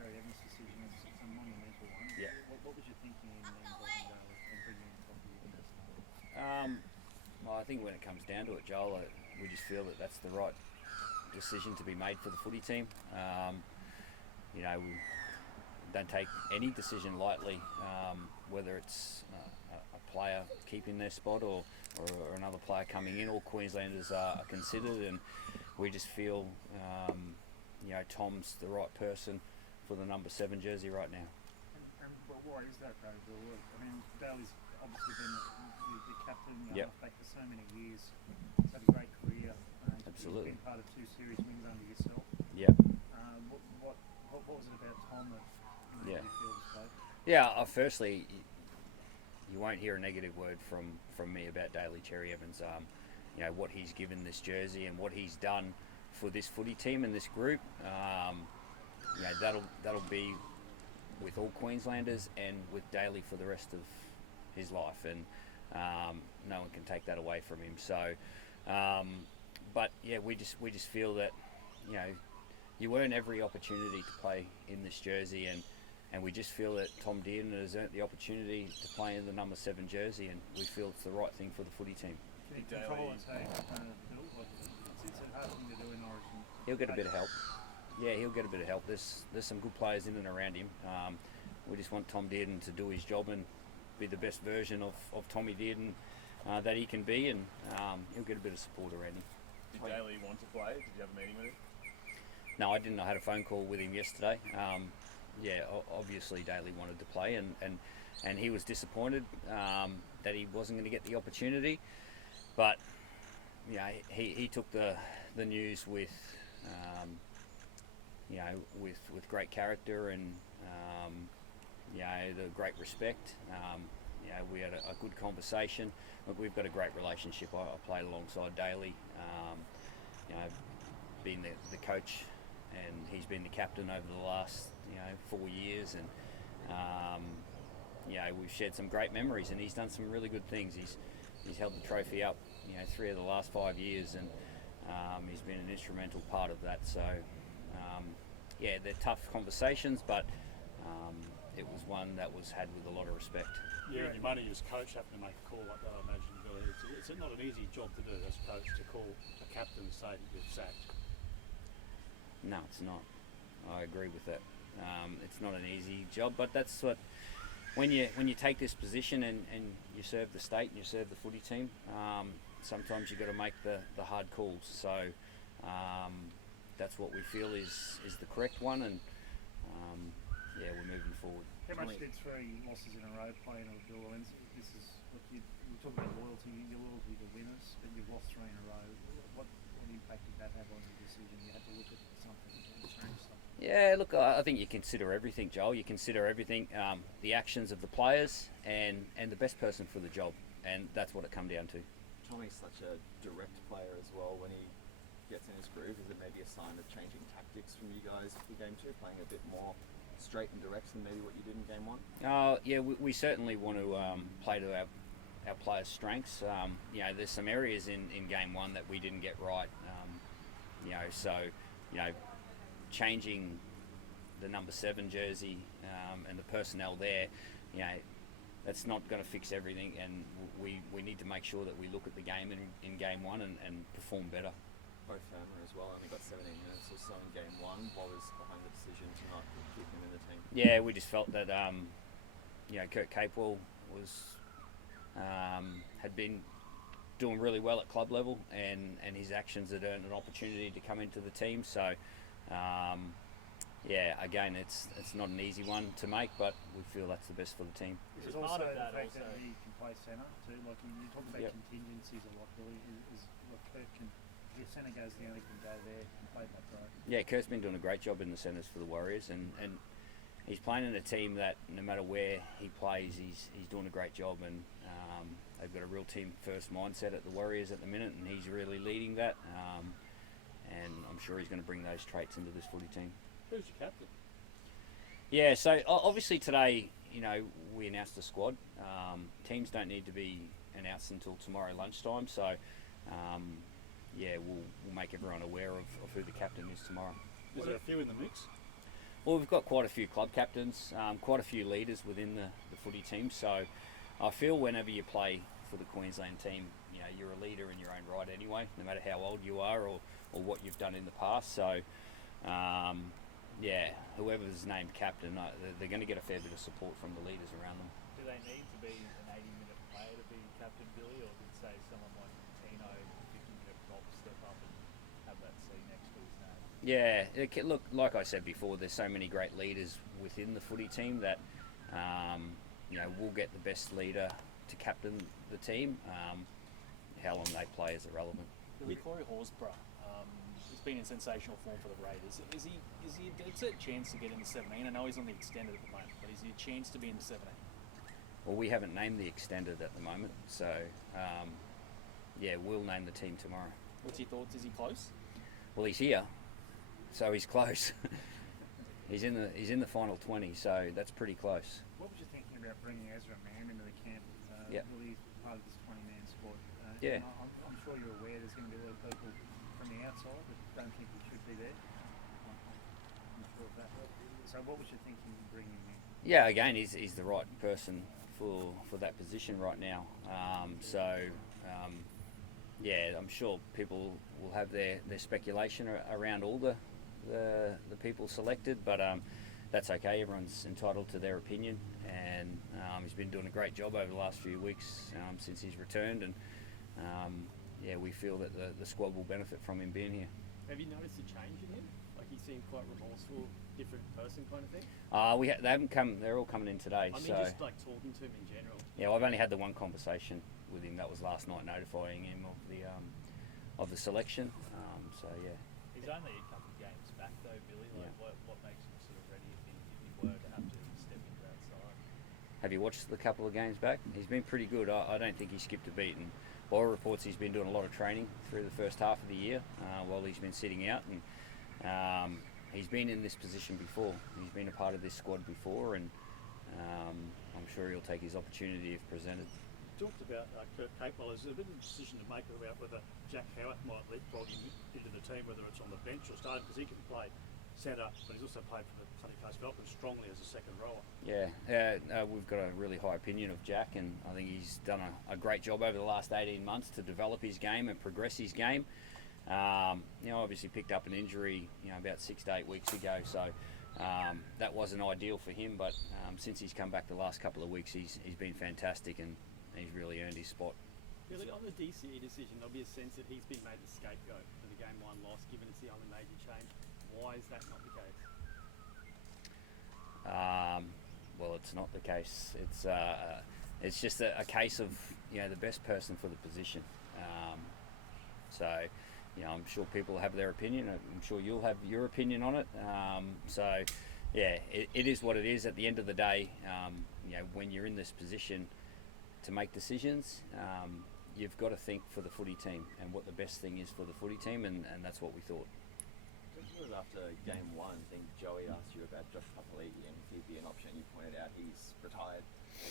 Cherry Evans' decision is a monumental one. Yeah. What was your thinking in involving Daly and bringing in Tom Dearden? Well, I think when it comes down to it, Joel, we just feel that that's the right decision to be made for the footy team. We don't take any decision lightly, whether it's a player keeping their spot or another player coming in. All Queenslanders are considered, and we just feel Tom's the right person for the number 7 jersey right now. And why is that, though, Bill? I mean, Daly's obviously been the captain back for so many years. He's had a great career. Absolutely. You've been part of 2 series wins under yourself. Yeah. What was it about Tom that you feel was great? Yeah. Firstly, you won't hear a negative word from me about Daly Cherry Evans. What he's given this jersey and what he's done for this footy team and this group. That'll be with all Queenslanders and with Daly for the rest of his life, and no one can take that away from him. So, we just feel that you earn every opportunity to play in this jersey, and we just feel that Tom Dearden has earned the opportunity to play in the number 7 jersey, and we feel it's the right thing for the footy team. Can you control and say, it's a hard thing to do in Origin? He'll get a bit of help. Yeah, he'll get a bit of help. There's some good players in and around him. We just want Tom Dearden to do his job and be the best version of Tommy Dearden that he can be, and he'll get a bit of support around him. Did Daly want to play? Did you have a meeting with him? No, I didn't. I had a phone call with him yesterday. Obviously Daly wanted to play, and he was disappointed that he wasn't going to get the opportunity. But he took the news with with great character and the great respect. We had a good conversation. Look, we've got a great relationship. I played alongside Daly, being the coach, and he's been the captain over the last 4 years, and we've shared some great memories, and he's done some really good things. He's held the trophy up 3 of the last 5 years, and he's been an instrumental part of that. So they're tough conversations, but it was one that was had with a lot of respect. Yeah, and your money as coach having to make a call like that, I imagine, Billy. It's not an easy job to do as coach, to call a captain and say that you've sacked. No, it's not. I agree with that. It's not an easy job, but that's what when you take this position and you serve the state and you serve the footy team. Sometimes you've got to make the hard calls. So that's what we feel is the correct one, and we're moving forward. How much did 3 losses in a row play into a bill? And this is look, you talk about loyalty. Your loyalty to winners, but you've lost 3 in a row. What impact did that have on your decision? You had to look at something to change something. Yeah, look, I think you consider everything, Joel. You consider everything, the actions of the players and the best person for the job, and that's what it come down to. Tommy's such a direct player as well. When he gets in his groove, is it maybe a sign of changing tactics from you guys for game 2, playing a bit more straight and direct than maybe what you did in game 1? We certainly want to play to our players' strengths. There's some areas in game 1 that we didn't get right. Changing the number 7 jersey and the personnel there, that's not going to fix everything, and we need to make sure that we look at the game in game 1 and perform better. Both Firmer as well, only got 17 minutes or so in game 1. What was behind the decision to not keep him in the team? Yeah, we just felt that Kurt Capewell had been doing really well at club level, and his actions had earned an opportunity to come into the team. So again, it's not an easy one to make, but we feel that's the best for the team. Is it also the fact that he can play centre too? Like you talk about contingencies a lot, really. Is Kurt can, if centre goes down, he can go there and play that right. Yeah, Kurt's been doing a great job in the centres for the Warriors, and he's playing in a team that no matter where he plays, he's doing a great job, and they've got a real team first mindset at the Warriors at the minute, and he's really leading that. And I'm sure he's going to bring those traits into this footy team. Who's your captain? Yeah, so obviously today, we announced the squad. Teams don't need to be announced until tomorrow lunchtime, so we'll make everyone aware of who the captain is tomorrow. Is there a few in the mix? Well, we've got quite a few club captains, quite a few leaders within the footy team. So I feel whenever you play for the Queensland team, you know, you're a leader in your own right anyway, no matter how old you are or what you've done in the past. So, yeah, whoever's named captain, they're going to get a fair bit of support from the leaders around them. Do they need to be an 80-minute player to be captain, Billy, or did say someone like Tino, 50-minute prop, step up and have that C next to his name? Yeah, look, like I said before, there's so many great leaders within the footy team that, you know, we'll get the best leader to captain the team. How long they play is irrelevant. Billy, Corey Horsburgh, he's been in sensational form for the Raiders. Is he a dead set chance to get in the 17? I know he's on the extended at the moment, but is he a chance to be in the 17? Well, we haven't named the extended at the moment, so yeah, we'll name the team tomorrow. What's your thoughts? Is he close? Well, he's here, so he's close. he's in the final 20, so that's pretty close. What was you thinking about bringing Ezra Mann into the camp? Yep. Really part of this 20-man squad. Yeah. You know, I'm sure you're aware there's going to be a lot of people from the outside that don't think we should be there. I'm sure of that. So what was you thinking of bringing him in? Yeah, again, he's the right person for that position right now. Yeah, I'm sure people will have their speculation around all the people selected, but that's okay. Everyone's entitled to their opinion, and he's been doing a great job over the last few weeks since he's returned, and yeah, we feel that the squad will benefit from him being here. Have you noticed a change in him? Like he seemed quite remorseful, different person kind of thing? They haven't come. They're all coming in today. I mean, so just like talking to him in general. yeah, I've only had the one conversation with him. That was last night, notifying him of the selection. So yeah. He's only a couple of games back though, Billy. Like, Yeah. what makes him sort of ready if he were to have to step into that side? Have you watched the couple of games back? He's been pretty good. I don't think he skipped a beat. And by all reports, he's been doing a lot of training through the first half of the year while he's been sitting out. And he's been in this position before. He's been a part of this squad before, and I'm sure he'll take his opportunity if presented. Talked about Kurt Capewell. Is there a bit of a decision to make about whether Jack Howitt might leapfrog him into the team, whether it's on the bench or starting, because he can play centre, but he's also played for the Sunny Coast Falcons strongly as a second rower. Yeah, we've got a really high opinion of Jack, and I think he's done a great job over the last 18 months to develop his game and progress his game. You know, obviously picked up an injury, you know, about 6 to 8 weeks ago, so that wasn't ideal for him. But since he's come back the last couple of weeks, he's been fantastic, and he's really earned his spot. Really, on the DCE decision, there'll be a sense that he's been made the scapegoat for the game one loss, given it's the only major change. Why is that not the case? Well, it's not the case. It's just a case of, you know, the best person for the position. So, you know, I'm sure people have their opinion. I'm sure you'll have your opinion on it. So, yeah, it is what it is. At the end of the day, you know, when you're in this position to make decisions, you've got to think for the footy team and what the best thing is for the footy team, and that's what we thought. It was after game one. I think Joey asked you about Josh Papali'i and if he'd be an option. You pointed out he's retired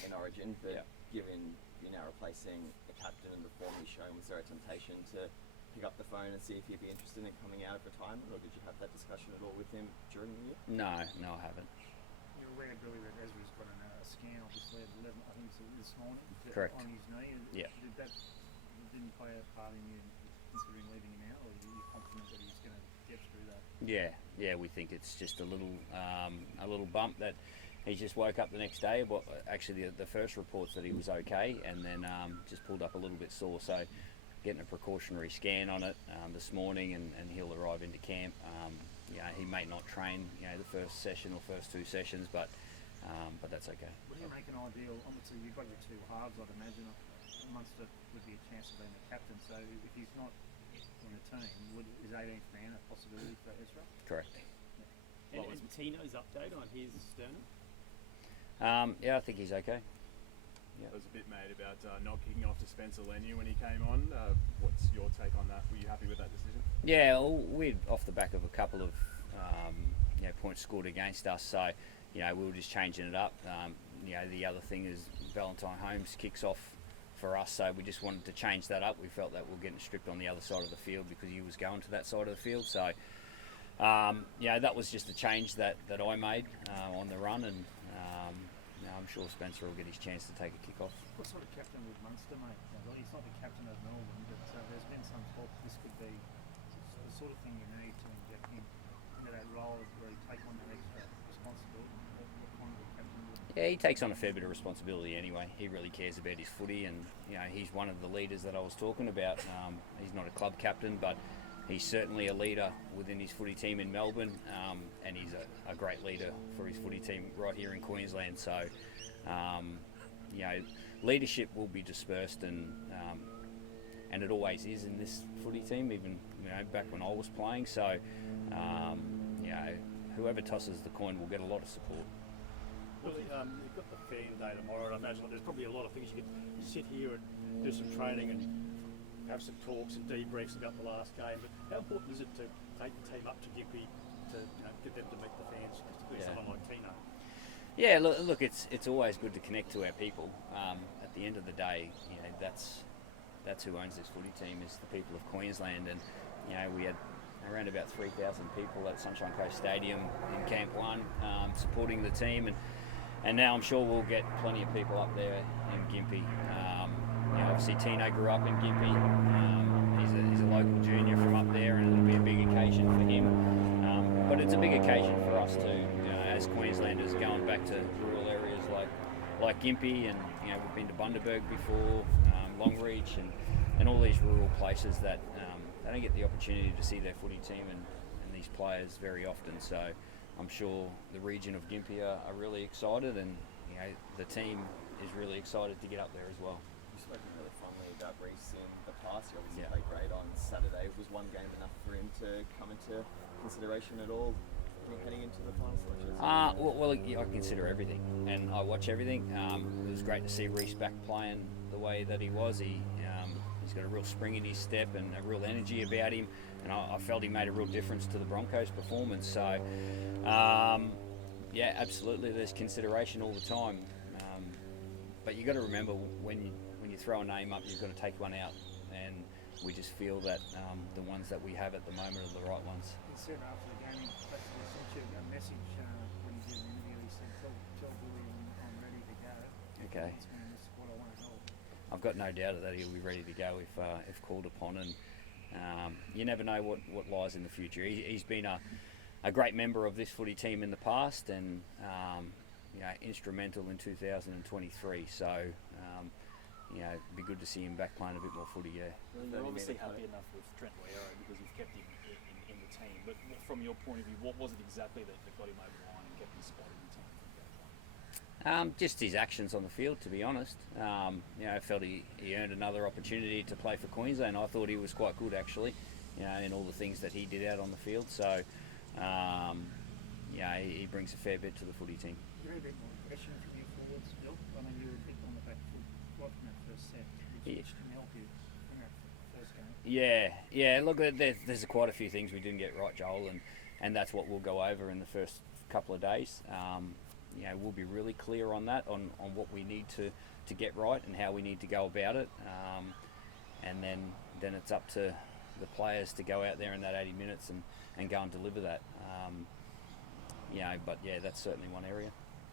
in Origin, but given you're now replacing a captain and the form he's shown, was there a temptation to pick up the phone and see if he'd be interested in coming out of retirement, or did you have that discussion at all with him during the year? No, I haven't. You're aware, Billy, that Ezra's got a scan, obviously, at 11, I think it was this morning. Correct. On his knee. Yeah. Didn't play a part in you considering leaving him out, or are you confident that he's going to get through that? Yeah, we think it's just a little bump that he just woke up the next day. But actually, the first reports that he was okay, and then just pulled up a little bit sore. So, getting a precautionary scan on it this morning, and he'll arrive into camp. You know, he may not train, you know, the first session or first two sessions, but that's okay. What do you make an ideal? Obviously, you've got your two halves, I'd imagine. Munster would be a chance of being the captain. So, if he's not in the team, is 18th man a possibility for Ezra? Correct. And Tino's update on his sternum? Yeah, I think he's okay. There was a bit made about not kicking off to Spencer Leniu when he came on. What's your take on that? Were you happy with that decision? Yeah, well, we'd off the back of a couple of you know, points scored against us, so you know, we were just changing it up. You know, the other thing is Valentine Holmes kicks off for us, so we just wanted to change that up. We felt that we were getting stripped on the other side of the field because he was going to that side of the field, so That was just a change that I made on the run, and I'm sure Spencer will get his chance to take a kick off. What sort of captain would Munster make? He's not the captain of Melbourne, but there's been some talk this could be the sort of thing you need to inject him into that role where he take on that extra responsibility. What kind of a captain would? Yeah, he takes on a fair bit of responsibility anyway. He really cares about his footy, and he's one of the leaders that I was talking about. He's not a club captain, but he's certainly a leader within his footy team in Melbourne, and he's a great leader for his footy team right here in Queensland. So, leadership will be dispersed, and it always is in this footy team, even back when I was playing. So, whoever tosses the coin will get a lot of support. Well, you've got the fan day tomorrow, and I imagine there's probably a lot of things you could sit here and do some training and have some talks and debriefs about the last game. But how important is it to take the team up to Gympie to get them to meet the fans, particularly someone like Tino? Yeah, look, it's always good to connect to our people. At the end of the day, that's who owns this footy team, is the people of Queensland, and we had around about 3,000 people at Sunshine Coast Stadium in Camp 1 supporting the team, and now I'm sure we'll get plenty of people up there in Gympie. Obviously Tino grew up in Gympie. He's a local junior from up there, and it'll be a big occasion for him. But it's a big occasion for us too, as Queenslanders, going back to rural areas like Gympie, and we've been to Bundaberg before, Longreach, and all these rural places that they don't get the opportunity to see their footy team and these players very often. So I'm sure the region of Gympie are really excited, and the team is really excited to get up there as well. You've spoken really fondly about Reece in the past. You obviously played great on Saturday. Was one game enough for him to come into consideration at all heading into the final selections? I consider everything, and I watch everything. It was great to see Reece back playing the way that he was. He's got a real spring in his step and a real energy about him, and I felt he made a real difference to the Broncos' performance. So, absolutely, there's consideration all the time. But you got to remember, when you throw a name up, you've got to take one out, and we just feel that the ones that we have at the moment are the right ones. He said after the game, he sent you a message when he did an interview. He said, "Tell Billy I'm ready to go." Okay. That's when this is what I want to help. I've got no doubt that he'll be ready to go if called upon, and you never know what lies in the future. He's been a great member of this footy team in the past, and instrumental in 2023. So it'd be good to see him back playing a bit more footy. Yeah. Well, you're obviously happy enough with Trent Loiero because you've kept him in the team. But from your point of view, what was it exactly that got him over the line and kept his spot in the team from game one? Just his actions on the field, to be honest. I felt he earned another opportunity to play for Queensland. I thought he was quite good, actually, in all the things that he did out on the field. So, he brings a fair bit to the footy team. You're a bit more aggression from your forwards, Bill. I mean, you were a bit on the back foot right from that first set, which can help you in that first game. Yeah. Look, there's quite a few things we didn't get right, Joel, and that's what we'll go over in the first couple of days. We'll be really clear on that, on what we need to get right and how we need to go about it. And then it's up to the players to go out there in that 80 minutes and go and deliver that. That's certainly one area.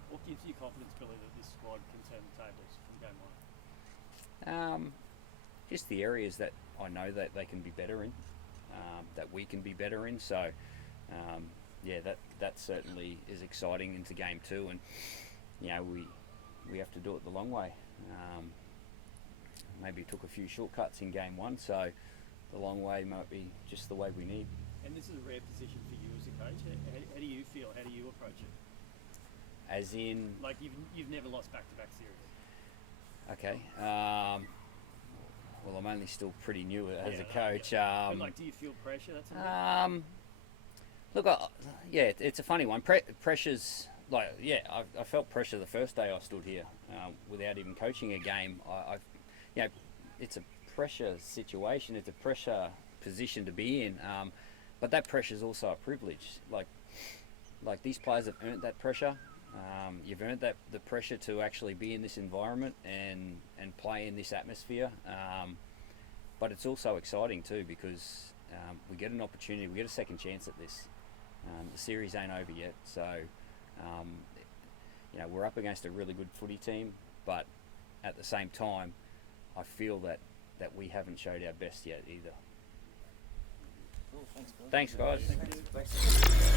What gives you confidence, Billy, that this squad can turn the tables from game one? Just the areas that I know that they can be better in, that we can be better in. So, that certainly is exciting into game two, and we have to do it the long way. Maybe took a few shortcuts in game one, so the long way might be just the way we need. And this is a rare position for you as a coach. How do you feel? How do you approach it? As in, like you've never lost back-to-back series. Okay. Well, I'm only still pretty new as a coach. But do you feel pressure? That's look, it's a funny one. Pressure's I felt pressure the first day I stood here without even coaching a game. It's a pressure situation. It's a pressure position to be in. But that pressure is also a privilege. Like these players have earned that pressure. You've earned the pressure to actually be in this environment and play in this atmosphere. But it's also exciting too, because we get an opportunity, we get a second chance at this. The series ain't over yet, so you know, we're up against a really good footy team, but at the same time, I feel that we haven't showed our best yet either. Cool, thanks, guys. Thanks, guys. Thanks.